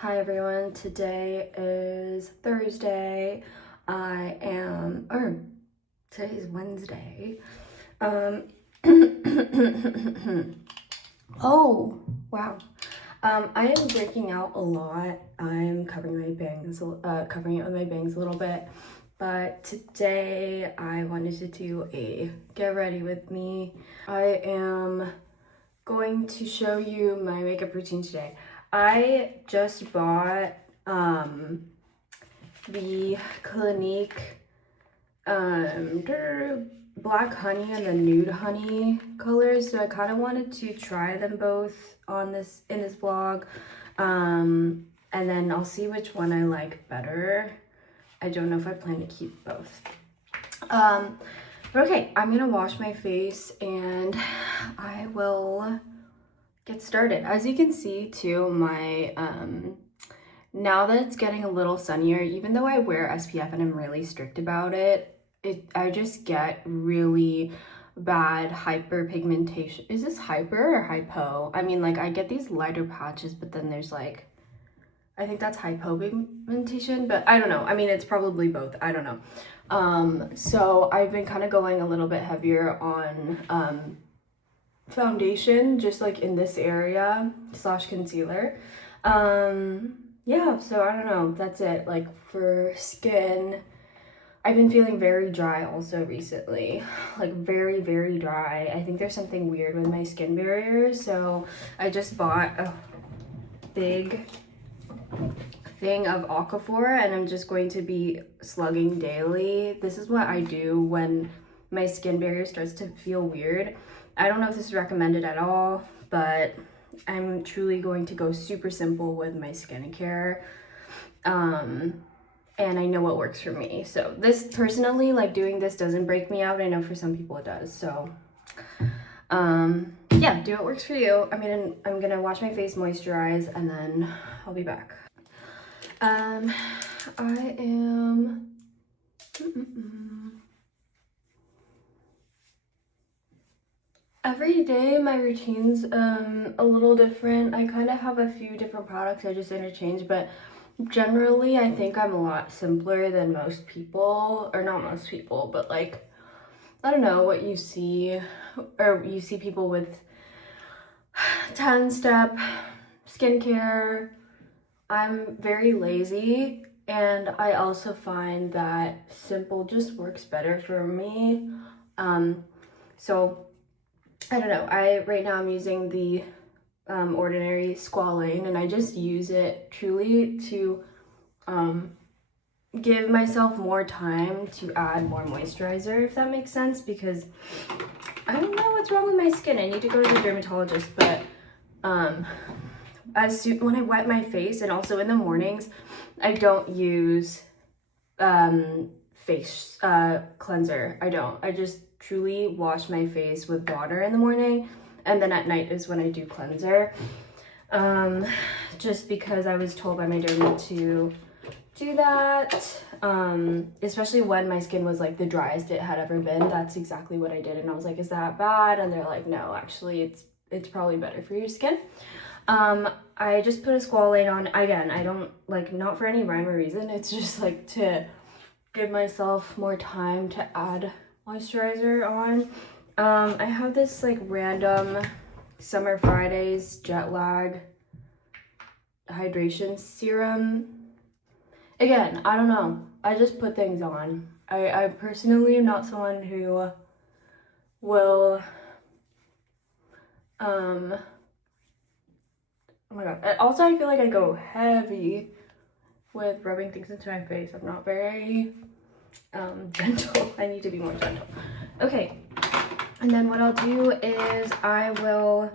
Hi everyone, today is Thursday. Today's Wednesday. Oh, wow. I am breaking out a lot. I'm covering my bangs, covering it with my bangs a little bit. But today I wanted to do a get ready with me. I am going to show you my makeup routine today. I just bought the Clinique black honey and the nude honey colors, so I kind of wanted to try them both on this vlog, and then I'll see which one I like better. I don't know if I plan to keep both. But okay, I'm gonna wash my face and I will get started. As you can see too, my now that it's getting a little sunnier, even though I wear SPF and I'm really strict about it, I just get really bad hyperpigmentation. Is this hyper or hypo? I mean, like, I get these lighter patches, but then there's like, I think that's hypopigmentation, but I don't know. I mean, it's probably both. I don't know. So I've been kind of going a little bit heavier on foundation, just like in this area / concealer. Yeah, so I don't know. That's it. Like for skin, I've been feeling very dry also recently, like very, very dry. I think there's something weird with my skin barrier, so I just bought a big thing of Aquaphor and I'm just going to be slugging daily. This is what I do when my skin barrier starts to feel weird. I don't know if this is recommended at all, but I'm truly going to go super simple with my skincare. And I know what works for me. So this personally, like doing this doesn't break me out. I know for some people it does. So yeah, do what works for you. I mean, I'm gonna wash my face, moisturize, and then I'll be back. I am every day my routine's a little different. I kind of have a few different products I just interchange, but generally I think I'm a lot simpler than most people, or not most people, but like, I don't know what you see, or you see people with 10-step skincare. I'm very lazy, and I also find that simple just works better for me. So I don't know. Right now I'm using the Ordinary Squalane, and I just use it truly to give myself more time to add more moisturizer, if that makes sense, because I don't know what's wrong with my skin. I need to go to the dermatologist, but when I wet my face, and also in the mornings, I don't use face cleanser. I just truly wash my face with water in the morning, and then at night is when I do cleanser. Just because I was told by my derma to do that, especially when my skin was like the driest it had ever been. That's exactly what I did, and I was like, is that bad? And they're like, no, actually it's probably better for your skin. I just put a Squalane on. Again, I don't, like, not for any rhyme or reason, it's just like to give myself more time to add moisturizer on. I have this like random Summer Fridays jet lag hydration serum. Again, I don't know. I just put things on. I personally am not someone who will, oh my god. Also, I feel like I go heavy with rubbing things into my face. I'm not very gentle. I need to be more gentle. Okay, and then what I'll do is I will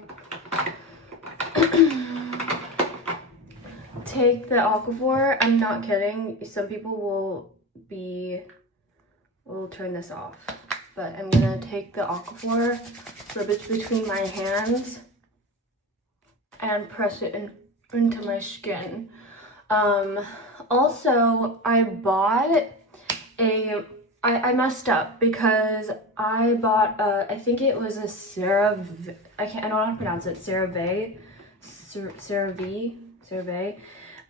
take the Aquaphor. I'm not kidding. Some people will turn this off, but I'm gonna take the Aquaphor, rub it between my hands, and press it into my skin. Also, I bought I messed up because I bought I think it was a I don't know how to pronounce it, CeraVe.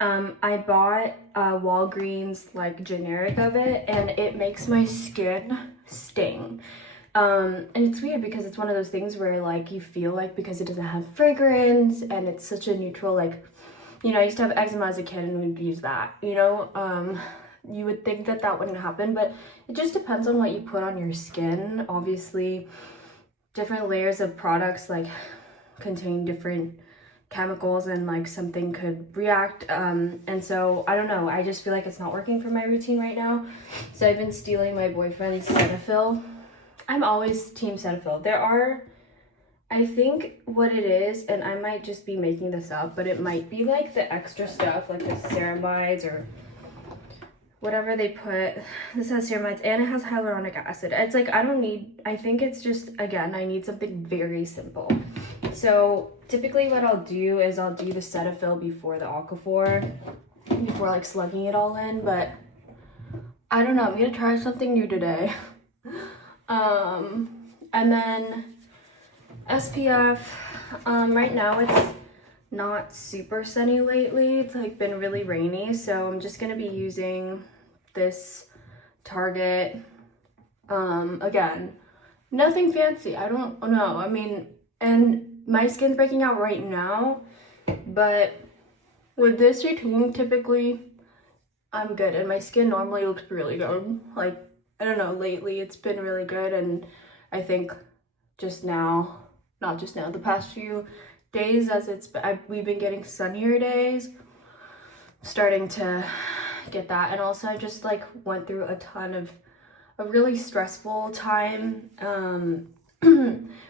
I bought Walgreens like generic of it, and it makes my skin sting. And it's weird because it's one of those things where like you feel like because it doesn't have fragrance and it's such a neutral, like, you know, I used to have eczema as a kid and we'd use that, you know, you would think that that wouldn't happen, but it just depends on what you put on your skin. Obviously, different layers of products like contain different chemicals and like something could react, and so I don't know, I just feel like it's not working for my routine right now. So I've been stealing my boyfriend's Cetaphil. I'm always team Cetaphil. There are, I think what it is, and I might just be making this up, but it might be like the extra stuff like the ceramides or whatever they put. This has ceramides and it has hyaluronic acid. It's like I don't need, I think it's just, again, I need something very simple. So typically what I'll do is I'll do the Cetaphil before the Aquaphor, before like slugging it all in, but I don't know, I'm gonna try something new today. And then SPF, right now it's not super sunny lately. It's like been really rainy, so I'm just gonna be using this Target. Again, nothing fancy. I don't know. I mean, and my skin's breaking out right now, but with this routine, typically I'm good, and my skin normally looks really good. Like, I don't know, lately it's been really good, and I think just now, not just now, the past few days as we've been getting sunnier days, starting to get that. And also I just like went through a ton of a really stressful time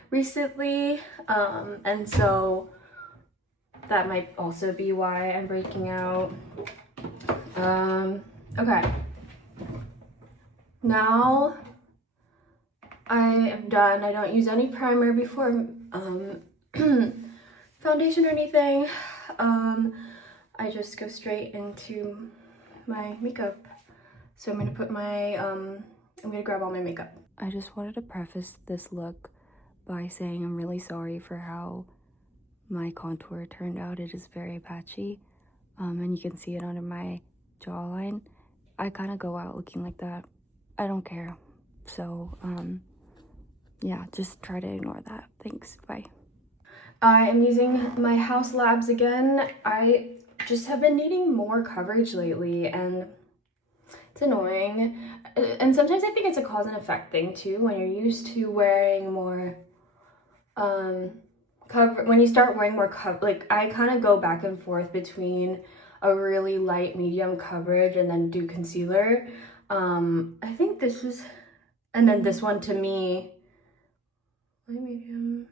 recently, and so that might also be why I'm breaking out. Okay, now I am done. I don't use any primer before foundation or anything. I just go straight into my makeup. So I'm gonna put my I'm gonna grab all my makeup. I just wanted to preface this look by saying I'm really sorry for how my contour turned out. It is very patchy, and you can see it under my jawline. I kind of go out looking like that. I don't care. So yeah, just try to ignore that. Thanks, bye. I am using my House Labs again. I just have been needing more coverage lately, and it's annoying. And sometimes I think it's a cause and effect thing too, when you're used to wearing more cover. When you start wearing more cover, like I kind of go back and forth between a really light medium coverage and then do concealer. I think this was, and then this one to me, light medium,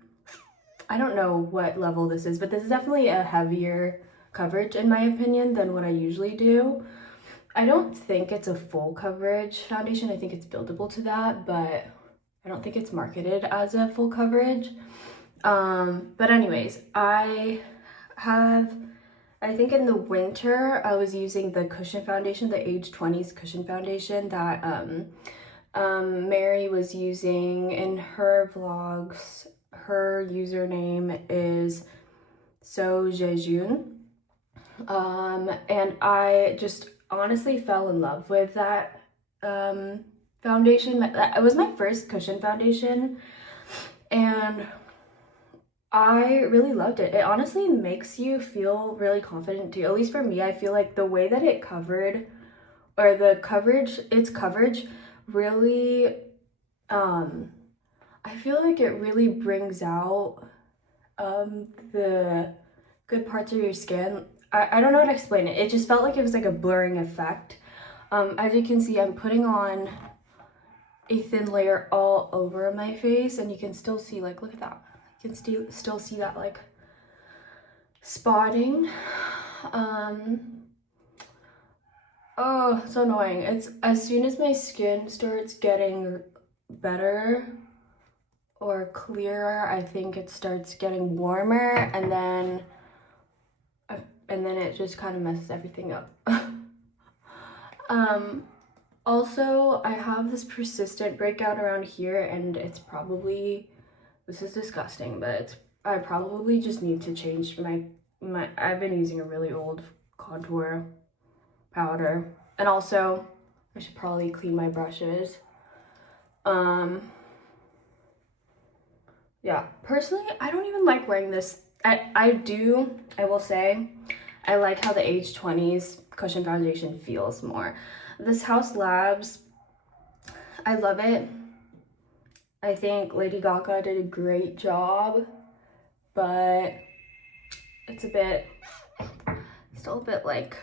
I don't know what level this is, but this is definitely a heavier coverage in my opinion than what I usually do. I don't think it's a full coverage foundation. I think it's buildable to that, but I don't think it's marketed as a full coverage. But anyways, I think in the winter I was using the cushion foundation, the age 20s cushion foundation that Mary was using in her vlogs. Her username is So Jejun. And I just honestly fell in love with that foundation. It was my first cushion foundation, and I really loved it. It honestly makes you feel really confident too. At least for me, I feel like the way that it covered, or the coverage, its coverage really, I feel like it really brings out the good parts of your skin. I don't know how to explain it. It just felt like it was like a blurring effect. As you can see, I'm putting on a thin layer all over my face, and you can still see, like, look at that. You can still see that like spotting. Oh, so annoying. It's as soon as my skin starts getting better or clearer, I think it starts getting warmer, and then it just kind of messes everything up. Also, I have this persistent breakout around here, and it's probably, this is disgusting, but I probably just need to change my I've been using a really old contour powder. And also, I should probably clean my brushes. Yeah, personally, I don't even like wearing this. I will say, I like how the age 20s cushion foundation feels more. This House Labs, I love it. I think Lady Gaga did a great job, but it's still a bit like,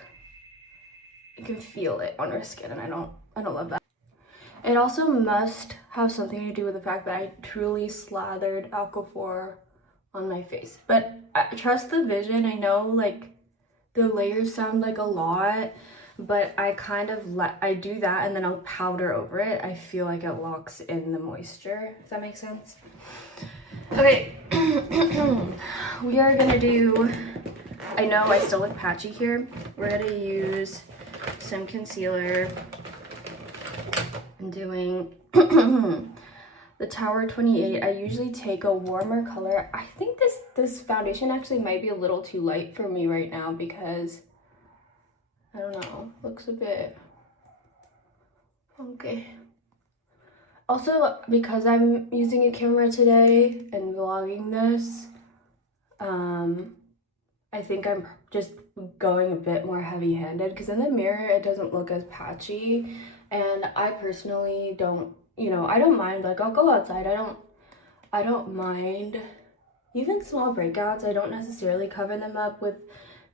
you can feel it on her skin, and I don't love that. It also must have something to do with the fact that I truly slathered Aquaphor on my face. But I trust the vision. I know like the layers sound like a lot, but I kind of I do that and then I'll powder over it. I feel like it locks in the moisture, if that makes sense. Okay, we are gonna do, I know I still look patchy here. We're gonna use some concealer. I'm doing the Tower 28. I usually take a warmer color. I think this foundation actually might be a little too light for me right now because, I don't know, looks a bit funky. Also, because I'm using a camera today and vlogging this, I think I'm just going a bit more heavy-handed because in the mirror it doesn't look as patchy. And I personally don't, you know, I don't mind, like I'll go outside, I don't mind even small breakouts. I don't necessarily cover them up with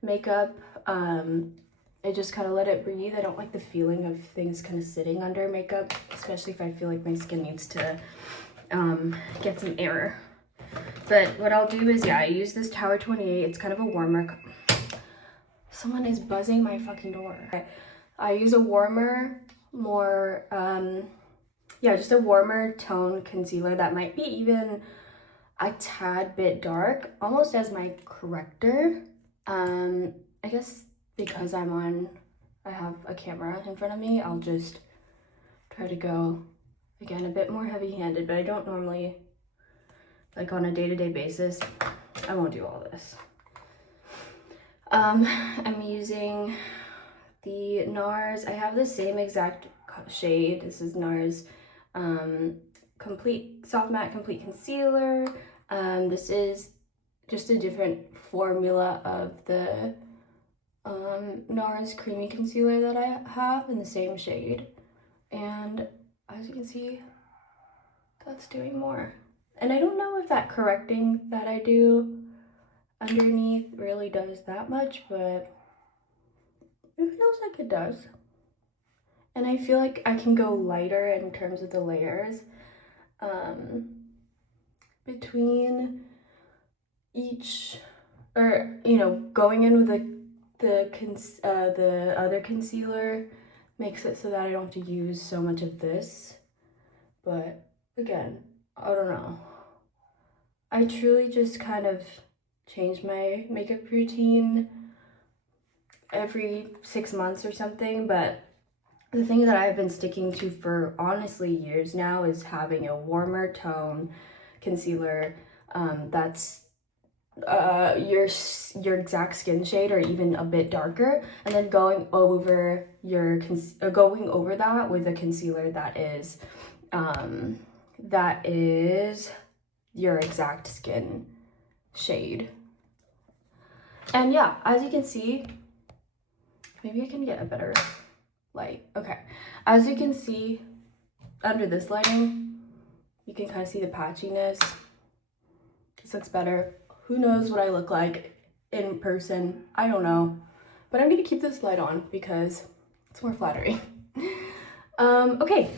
makeup. I just kind of let it breathe. I don't like the feeling of things kind of sitting under makeup, especially if I feel like my skin needs to get some air. But what I'll do is, yeah, I use this Tower 28. It's kind of a warmer, someone is buzzing my fucking door. I use a warmer, more, yeah, just a warmer tone concealer that might be even a tad bit dark, almost as my corrector. I guess because I have a camera in front of me, I'll just try to go, again, a bit more heavy-handed, but I don't normally, like on a day-to-day basis, I won't do all this. I'm using the NARS. I have the same exact shade. This is NARS Complete Soft Matte Complete Concealer. This is just a different formula of the NARS Creamy Concealer that I have in the same shade. And as you can see, that's doing more. And I don't know if that correcting that I do underneath really does that much, but it feels like it does. And I feel like I can go lighter in terms of the layers between each, or you know, going in with the other concealer makes it so that I don't have to use so much of this. But again, I don't know. I truly just kind of change my makeup routine every 6 months or something, but the thing that I've been sticking to for honestly years now is having a warmer tone concealer that's your exact skin shade or even a bit darker, and then going over that with a concealer that is your exact skin shade. And yeah, as you can see, maybe I can get a better light. Okay, as you can see under this lighting, you can kind of see the patchiness. This looks better. Who knows what I look like in person? I don't know, but I'm gonna keep this light on because it's more flattering. Okay,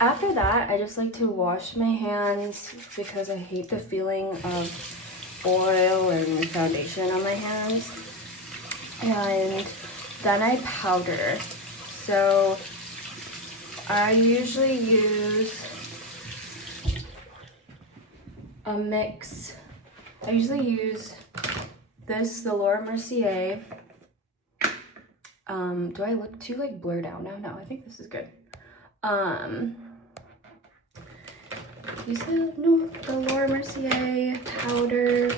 after that, I just like to wash my hands because I hate the feeling of oil and foundation on my hands. And then I powder. So I usually use a mix. I usually use this, the Laura Mercier. Do I look too like blurred out now? No, I think this is good. Use the Laura Mercier powder.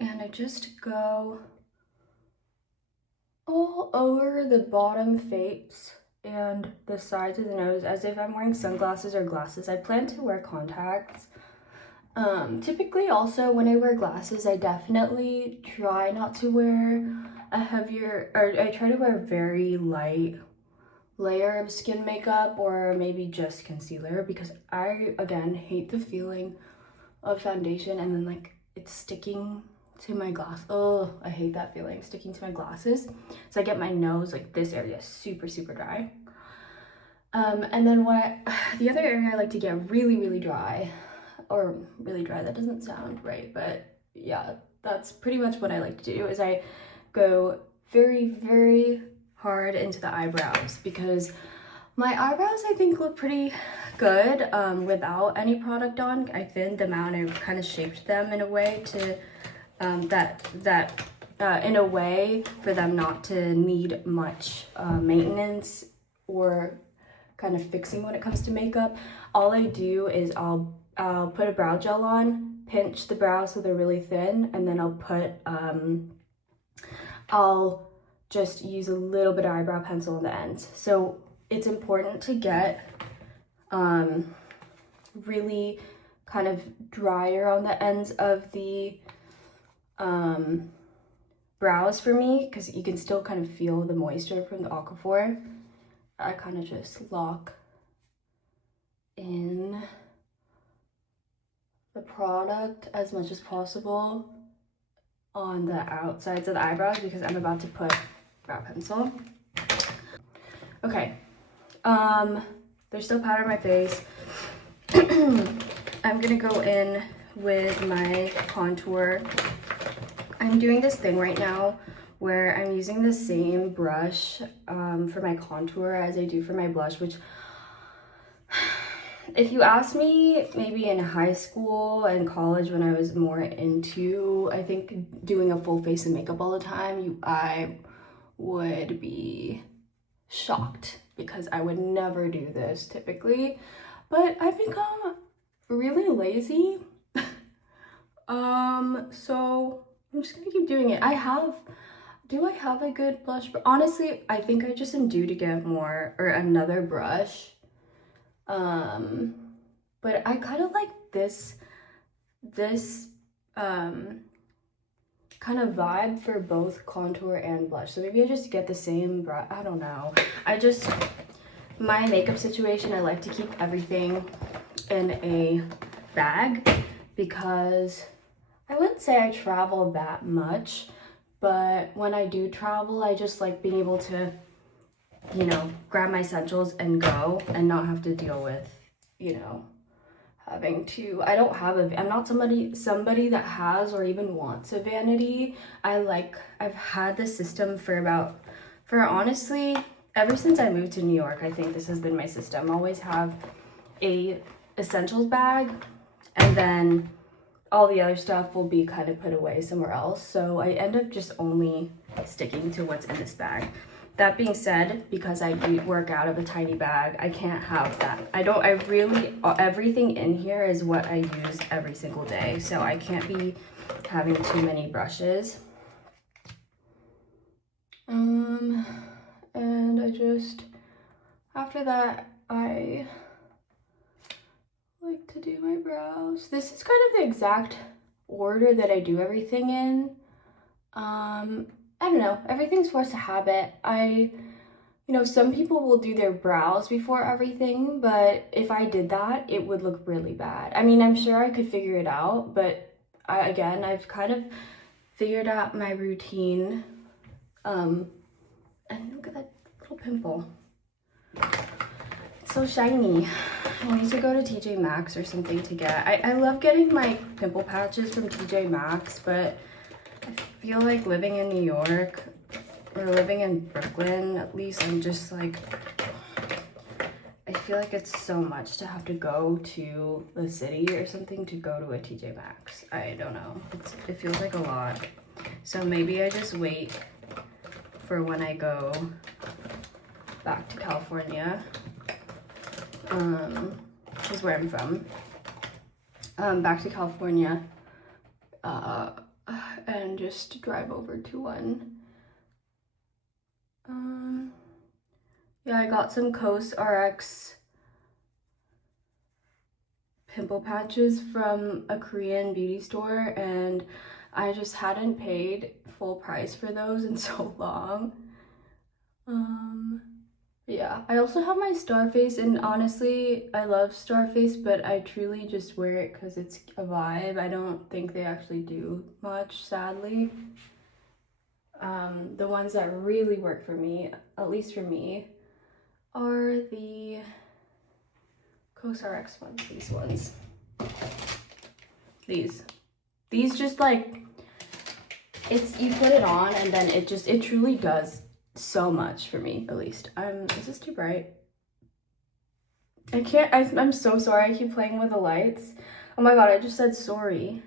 And I just go all over the bottom face and the sides of the nose as if I'm wearing sunglasses or glasses. I plan to wear contacts. Typically also when I wear glasses, I definitely try not to wear a heavier, or I try to wear a very light layer of skin makeup or maybe just concealer, because I, again, hate the feeling of foundation and then like it's sticking to my glass. Oh, I hate that feeling, sticking to my glasses. So I get my nose, like this area, super dry. And then the other area I like to get really dry, or really dry, that doesn't sound right, but yeah, that's pretty much what I like to do, is I go very hard into the eyebrows, because my eyebrows I think look pretty good without any product on. I thinned them out and I kind of shaped them in a way to in a way for them not to need much maintenance or kind of fixing when it comes to makeup. All I do is I'll put a brow gel on, pinch the brows so they're really thin, and then I'll just use a little bit of eyebrow pencil on the ends. So it's important to get really kind of drier on the ends of the brows for me, because you can still kind of feel the moisture from the Aquaphor. I kind of just lock in the product as much as possible on the outsides of the eyebrows, because I'm about to put brow pencil. Okay, there's still powder on my face. I'm gonna go in with my contour. I'm doing this thing right now where I'm using the same brush for my contour as I do for my blush, which if you ask me, maybe in high school and college when I was more into, I think, doing a full face of makeup all the time, I would be shocked, because I would never do this typically. But I've become really lazy. So I'm just gonna keep doing it. Do I have a good blush? But honestly, I think I just am due to get another brush. But I kind of like this kind of vibe for both contour and blush. So maybe I just get the same brush. I don't know. My makeup situation, I like to keep everything in a bag, because I wouldn't say I travel that much, but when I do travel, I just like being able to, you know, grab my essentials and go and not have to deal with, you know, having to, I'm not somebody that has or even wants a vanity. I've had this system for honestly, ever since I moved to New York. I think this has been my system. Always have a essentials bag, and then all the other stuff will be kind of put away somewhere else. So I end up just only sticking to what's in this bag. That being said, because I work out of a tiny bag, I can't have that. Everything in here is what I use every single day. So I can't be having too many brushes. And after that, I like to do my brows. This is kind of the exact order that I do everything in. I don't know, everything's forced a habit. Some people will do their brows before everything, but if I did that, it would look really bad. I mean, I'm sure I could figure it out, but I've kind of figured out my routine. And look at that little pimple. It's so shiny. I need to go to TJ Maxx or something to get. I love getting my pimple patches from TJ Maxx, but I feel like living in New York or living in Brooklyn, at least, I'm just like, I feel like it's so much to have to go to the city or something to go to a TJ Maxx. I don't know. It feels like a lot. So maybe I just wait for when I go back to California, is where I'm from. Back to California, and just drive over to one Yeah, I got some COSRX pimple patches from a Korean beauty store, and I just hadn't paid full price for those in so long. Yeah, I also have my Starface, and honestly, I love Starface, but I truly just wear it because it's a vibe. I don't think they actually do much, sadly. The ones that really work for me, at least for me, are the COSRX ones, these ones. These just like, it's, you put it on and then it truly does so much for me, at least. Is this too bright? I'm so sorry, I keep playing with the lights. Oh my god, I just said sorry.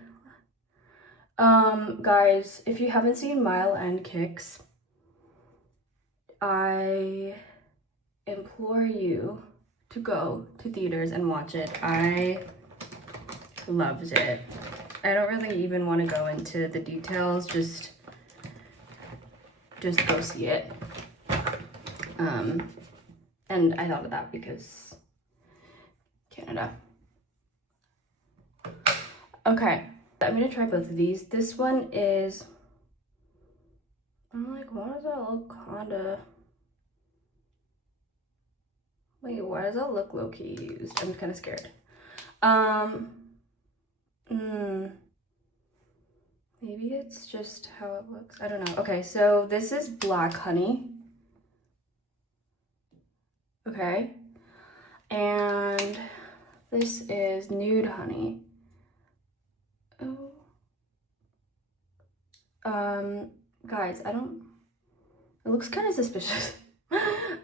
Guys, if you haven't seen Mile End Kicks, I implore you to go to theaters and watch it. I loved it. I don't really even want to go into the details, just go see it. And I thought of that because Canada. Okay, I'm gonna try both of these. This one is, I'm like, why does that look kinda, wait, why does that look low-key used? I'm kind of scared. Maybe it's just how it looks. I don't know. Okay, so this is Black Honey. Okay. And this is Nude Honey. Oh. Guys, it looks kind of suspicious.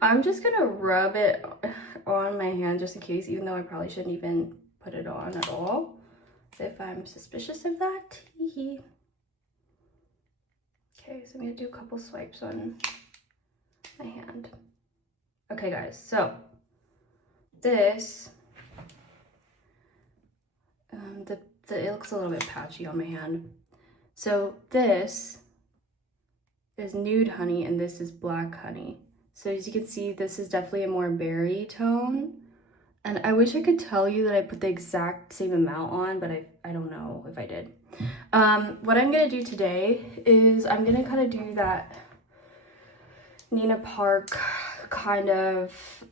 I'm just gonna rub it on my hand just in case, even though I probably shouldn't even put it on at all if I'm suspicious of that. Okay, so I'm gonna do a couple swipes on my hand. Okay guys, so this, it looks a little bit patchy on my hand. So this is Nude Honey and this is Black Honey. So as you can see, this is definitely a more berry tone. And I wish I could tell you that I put the exact same amount on, but I don't know if I did. What I'm gonna do today is I'm gonna kind of do that Nina Park kind of,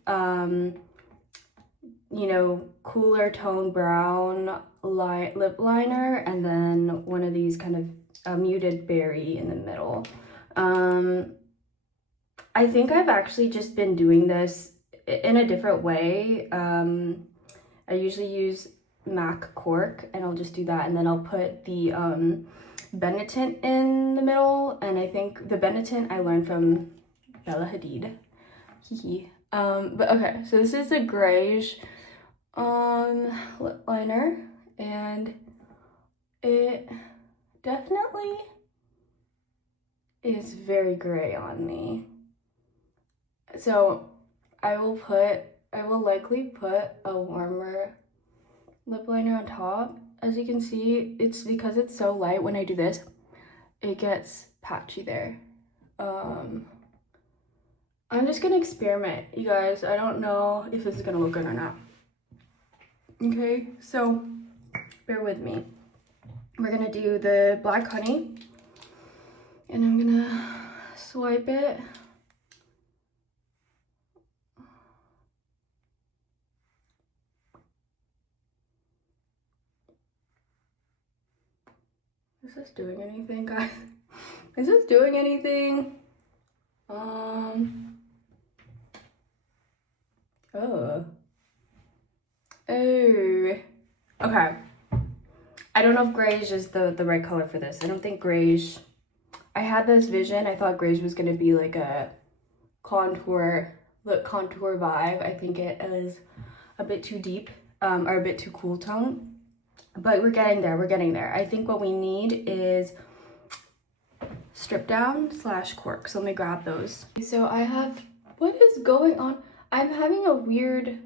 you know, cooler tone brown lip liner, and then one of these kind of muted berry in the middle. I think I've actually just been doing this in a different way. I usually use MAC cork, and I'll just do that, and then I'll put the Benetint in the middle, and I think the Benetint I learned from Bella Hadid. But okay, so this is a grayish lip liner, and it definitely is very gray on me. So I will likely put a warmer lip liner on top. As you can see, it's because it's so light, when I do this, it gets patchy there. I'm just gonna experiment, you guys. I don't know if this is gonna look good or not. Okay, so bear with me. We're gonna do the Black Honey, and I'm gonna swipe it. Is this doing anything, guys? Is this doing anything? Okay. I don't know if greige is the right color for this. I don't think greige. I had this vision. I thought greige was gonna be like a lip contour vibe. I think it is a bit too deep, or a bit too cool tone. But we're getting there. We're getting there. I think what we need is strip down / cork. So let me grab those. So I have, what is going on? I'm having a weird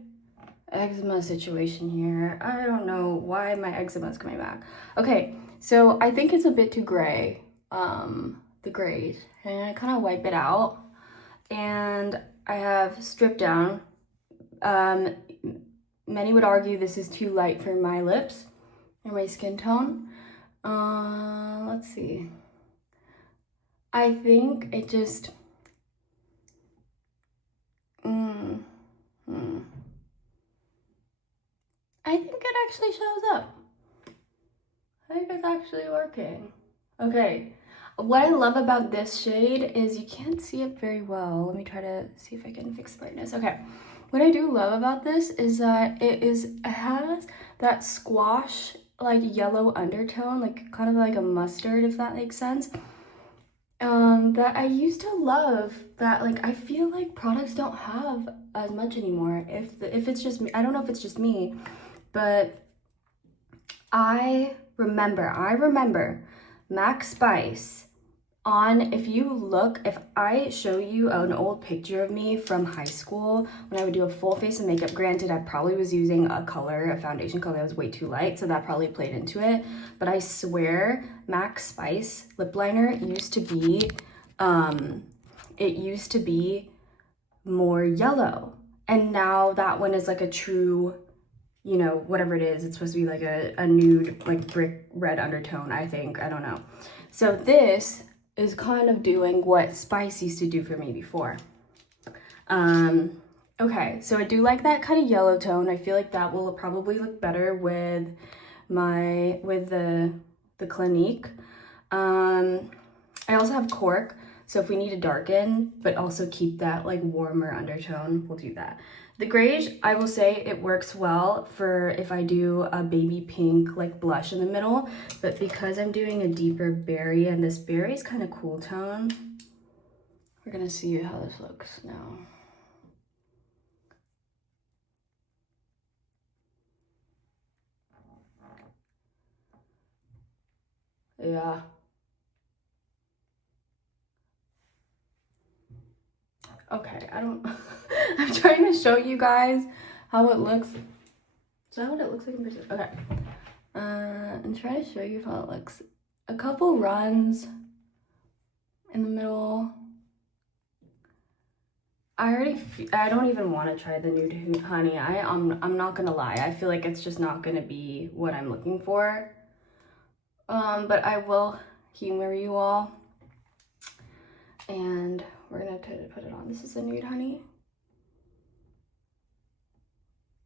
eczema situation here. I don't know why my eczema is coming back. Okay, so I think it's a bit too gray, the grays, and I kind of wipe it out, and I have Strip Down. Many would argue this is too light for my lips or my skin tone. Let's see. I think it just, I think it actually shows up. I think it's actually working. Okay, what I love about this shade is you can't see it very well. Let me try to see if I can fix the brightness. Okay, what I do love about this is that it has that squash, like yellow undertone, like kind of like a mustard, if that makes sense. That I used to love, that like I feel like products don't have as much anymore. If it's just me, I don't know if it's just me, but I remember Max Spice on, if I show you an old picture of me from high school when I would do a full face of makeup, granted I probably was using a foundation color that was way too light, so that probably played into it, but I swear Max Spice lip liner used to be, it used to be more yellow, and now that one is like a true, you know, whatever it is, it's supposed to be like a nude, like brick red undertone, I think, I don't know. So this is kind of doing what Spice used to do for me before. Okay, so I do like that kind of yellow tone. I feel like that will probably look better with the Clinique. I also have Cork, so if we need to darken, but also keep that like warmer undertone, we'll do that. The Greige, I will say it works well for if I do a baby pink like blush in the middle, but because I'm doing a deeper berry, and this berry is kind of cool tone, we're gonna see how this looks now. Yeah. Okay, I'm trying to show you guys how it looks. Is that what it looks like in person? Okay. I'm trying to show you how it looks. A couple runs in the middle. I don't even want to try the Nude Honey. I'm not gonna lie. I feel like it's just not gonna be what I'm looking for. But I will humor you all. And we're gonna put it on. This is a Nude Honey.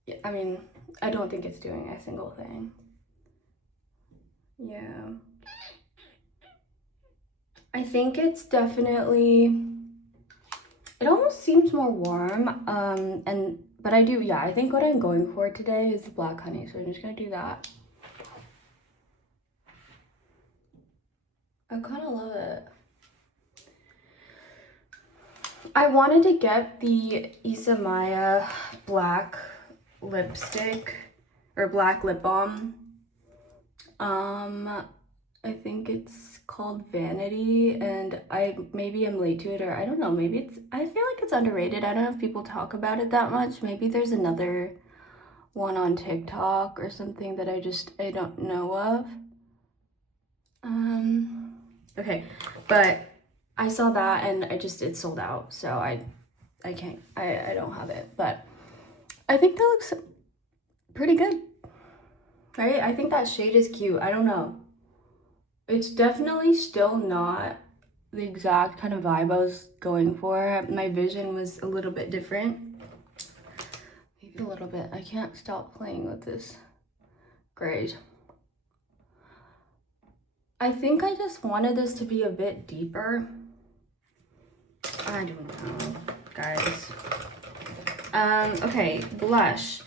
Yeah, I mean, I don't think it's doing a single thing. Yeah. I think it's definitely, it almost seems more warm. But I do, yeah, I think what I'm going for today is the Black Honey, so I'm just gonna do that. I kind of love it. I wanted to get the Issa Maya black lipstick, or black lip balm. I think it's called Vanity, and maybe I'm late to it, or I don't know, maybe I feel like it's underrated. I don't know if people talk about it that much. Maybe there's another one on TikTok or something that I don't know of. Okay, but I saw that and it sold out, so I don't have it, but I think that looks pretty good, right? I think that shade is cute. I don't know. It's definitely still not the exact kind of vibe I was going for. My vision was a little bit different. Maybe a little bit. I can't stop playing with this. Great. I think I just wanted this to be a bit deeper. I don't know, guys. Okay, blush.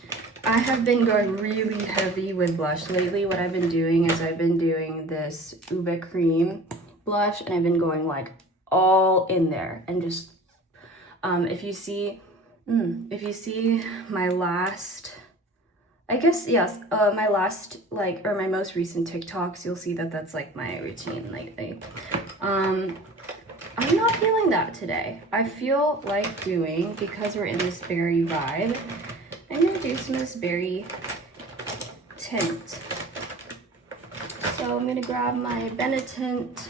I have been going really heavy with blush lately. What I've been doing is I've been doing this Ube Cream blush, and I've been going like all in there, and just if you see my last, I guess, yes, my last, like, or my most recent TikToks, you'll see that that's like my routine lately. I'm not feeling that today. I feel like doing, because we're in this berry vibe, I'm gonna do some of this berry tint. So I'm gonna grab my Benetint.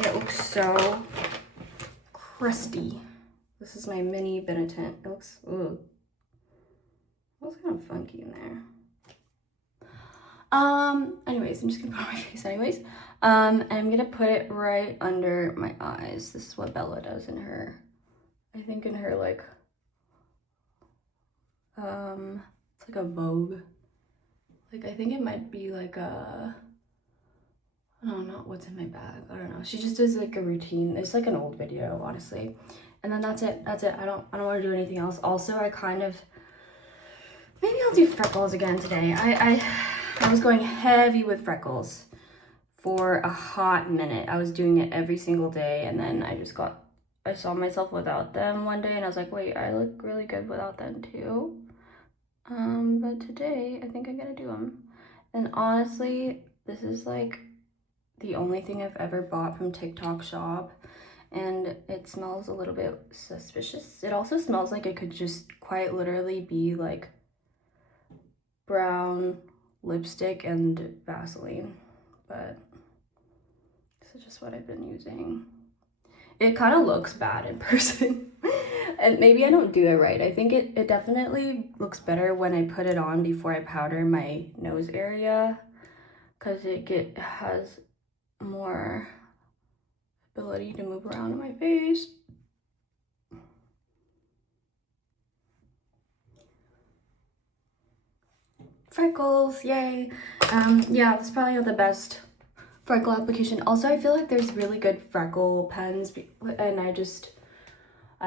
It looks so crusty. This is my mini Brunette. It looks, ooh. It looks kind of funky in there. Anyways, I'm just gonna put it on my face anyways. And I'm gonna put it right under my eyes. This is what Bella does in her, I think in her like, it's like a Vogue. Like, I think it might be like a, I don't know what's in my bag. I don't know. She just does like a routine. It's like an old video, honestly. And then that's it. That's it. I don't want to do anything else. Also, I kind of, maybe I'll do freckles again today. I was going heavy with freckles for a hot minute. I was doing it every single day, and then I saw myself without them one day, and I was like, wait, I look really good without them too. But today, I think I'm gonna do them. And honestly, this is like the only thing I've ever bought from TikTok Shop, and it smells a little bit suspicious. It also smells like it could just quite literally be like brown lipstick and Vaseline, but this is just what I've been using. It kind of looks bad in person. And maybe I don't do it right. I think it definitely looks better when I put it on before I powder my nose area, because it has more ability to move around in my face. Freckles, yay. Yeah, that's probably not the best freckle application. Also, I feel like there's really good freckle pens, and I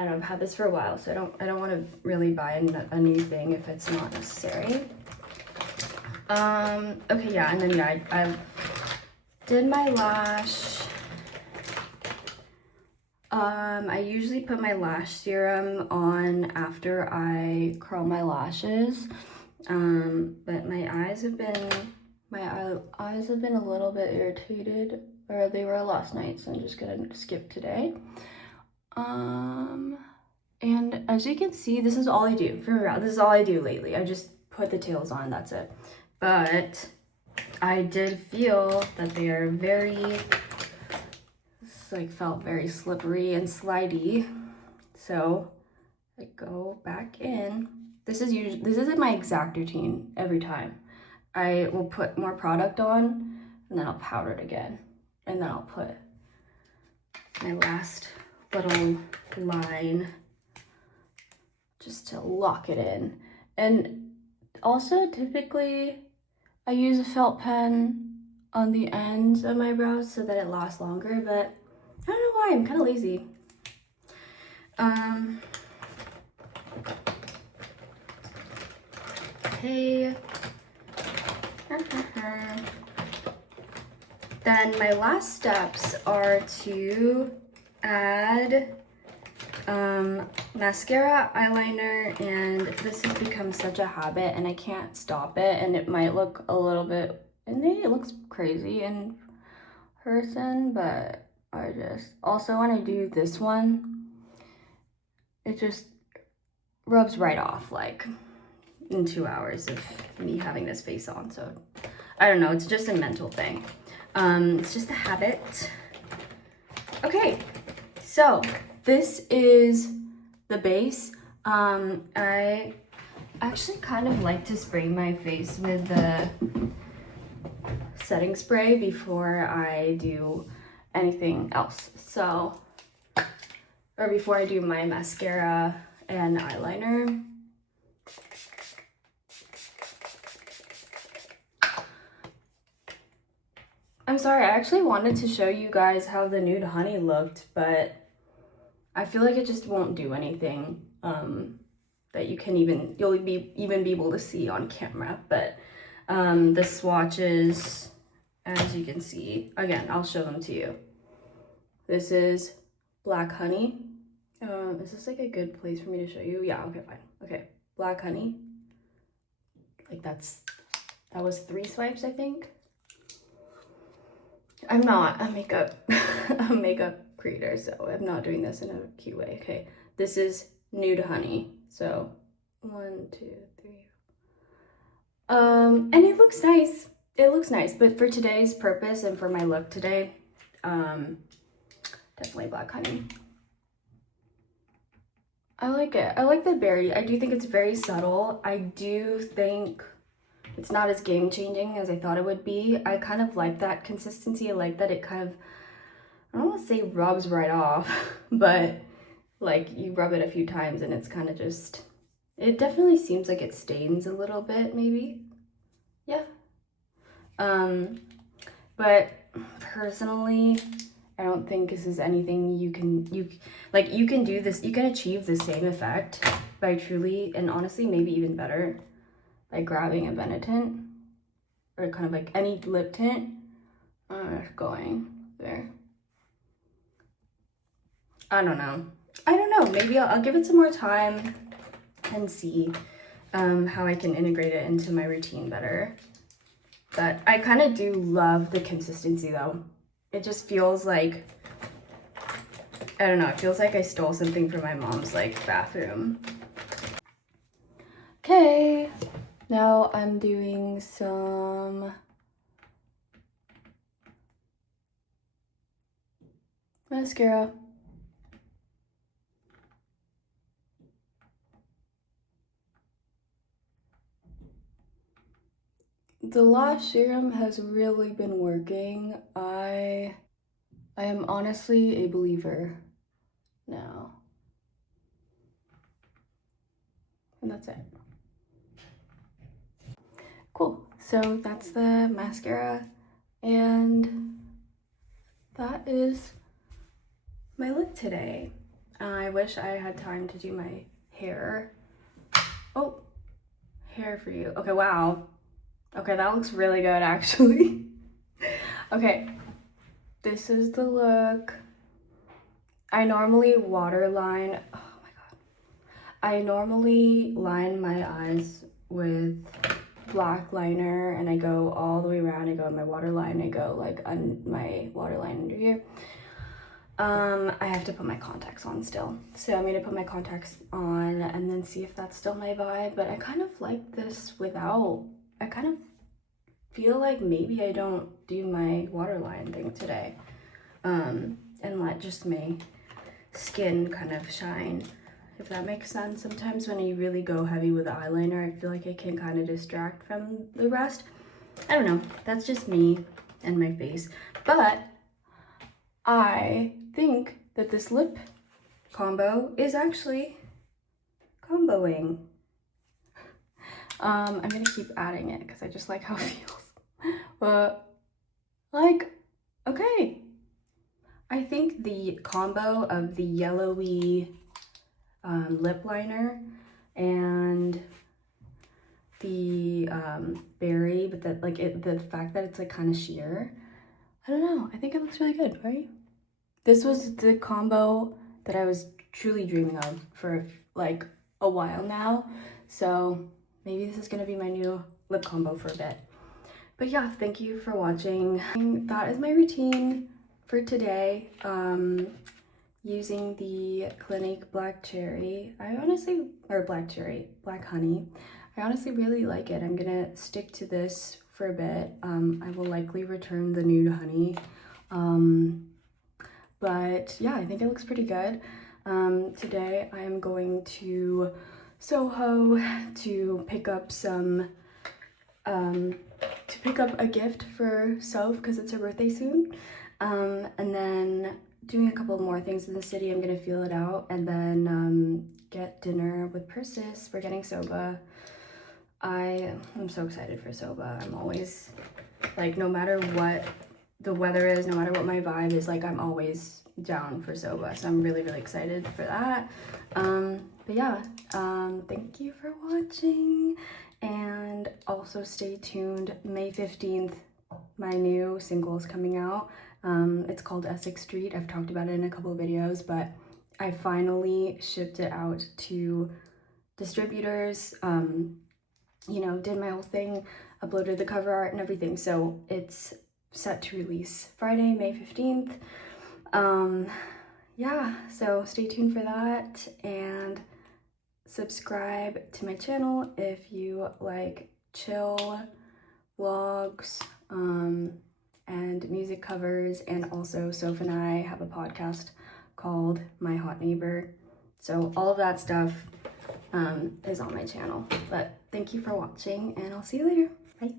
don't know, I've had this for a while, so I don't want to really buy a new thing if it's not necessary. Okay, yeah, and then yeah, I did my lash. I usually put my lash serum on after I curl my lashes. But my eyes have been a little bit irritated, or they were last night, so I'm just gonna skip today. And as you can see, this is all I do. This is all I do lately. I just put the tails on, that's it. But I did feel that they are felt very slippery and slidey. So I go back in. This isn't my exact routine every time. I will put more product on, and then I'll powder it again. And then I'll put my last little line just to lock it in. And also, typically, I use a felt pen on the ends of my brows so that it lasts longer, but I don't know why, I'm kind of lazy. Okay. Then my last steps are to add mascara, eyeliner, and this has become such a habit and I can't stop it, and it might look a little bit, and it looks crazy in person, but also when I do this one, it just rubs right off like in 2 hours of me having this face on. So I don't know, it's just a mental thing. It's just a habit. Okay, so this is the base. I actually kind of like to spray my face with the setting spray before I do anything else. So, or before I do my mascara and eyeliner. I'm sorry, I actually wanted to show you guys how the nude honey looked, but I feel like it just won't do anything that you'll be able to see on camera. But the swatches, as you can see, again, I'll show them to you. This is black honey. Is this like a good place for me to show you? Yeah, okay, fine. Okay, black honey. Like that was 3 swipes, I think. I'm not a makeup creator, so I'm not doing this in a cute way. Okay, this is nude honey. So 1, 2, 3. And it looks nice. It looks nice, but for today's purpose and for my look today, definitely black honey. I like it. I like the berry. I do think it's very subtle. I do think it's not as game-changing as I thought it would be. I kind of like that consistency. I like that it kind of, I don't want to say rubs right off, but like you rub it a few times and it's kind of just, it definitely seems like it stains a little bit, maybe. Yeah. But personally, I don't think this is anything you can do this, you can achieve the same effect by truly, and honestly, maybe even better, by grabbing a Benetint or kind of like any lip tint, going there. I don't know. Maybe I'll give it some more time and see how I can integrate it into my routine better. But I kind of do love the consistency though. It just feels like, I don't know, it feels like I stole something from my mom's like bathroom. Okay, now I'm doing some mascara. The lash serum has really been working. I am honestly a believer now. And that's it. Cool. So that's the mascara, and that is my look today. I wish I had time to do my hair. Oh, hair for you. Okay, wow. Okay, that looks really good actually. Okay, this is the look. I normally waterline, oh my god. I normally line my eyes with black liner and I go all the way around. I go on my waterline, I go like on my waterline under here. I have to put my contacts on still. So I'm gonna put my contacts on and then see if that's still my vibe. But I kind of like this without, I kind of feel like maybe I don't do my waterline thing today. And let just my skin kind of shine, if that makes sense. Sometimes when you really go heavy with the eyeliner, I feel like it can kind of distract from the rest. I don't know, that's just me and my face. But I think that this lip combo is actually comboing. I'm gonna keep adding it because I just like how it feels. But like, okay. I think the combo of the yellowy lip liner and the berry, but that like the fact that it's like kind of sheer, I don't know, I think it looks really good, right? This was the combo that I was truly dreaming of for like a while now, so maybe this is gonna be my new lip combo for a bit. But yeah, thank you for watching. That is my routine for today, using the Clinique Black Cherry. Black Honey. I honestly really like it. I'm gonna stick to this for a bit. I will likely return the Nude Honey. But yeah, I think it looks pretty good. Today I am going to Soho to pick up some, a gift for Soph because it's her birthday soon. And then doing a couple more things in the city. I'm gonna feel it out and then get dinner with Persis. We're getting soba. I'm so excited for soba. I'm always like, no matter what the weather is, no matter what my vibe is, like I'm always down for soba. So I'm really, really excited for that. But yeah, thank you for watching, and also stay tuned. May 15th, my new single is coming out. It's called Essex Street. I've talked about it in a couple of videos, but I finally shipped it out to distributors, you know, did my whole thing, uploaded the cover art and everything. So it's set to release Friday, May 15th. Yeah, so stay tuned for that and subscribe to my channel if you like chill vlogs, and music covers. And also Soph and I have a podcast called My Hot Neighbor So all of that stuff is on my channel. But thank you for watching, and I'll see you later. Bye.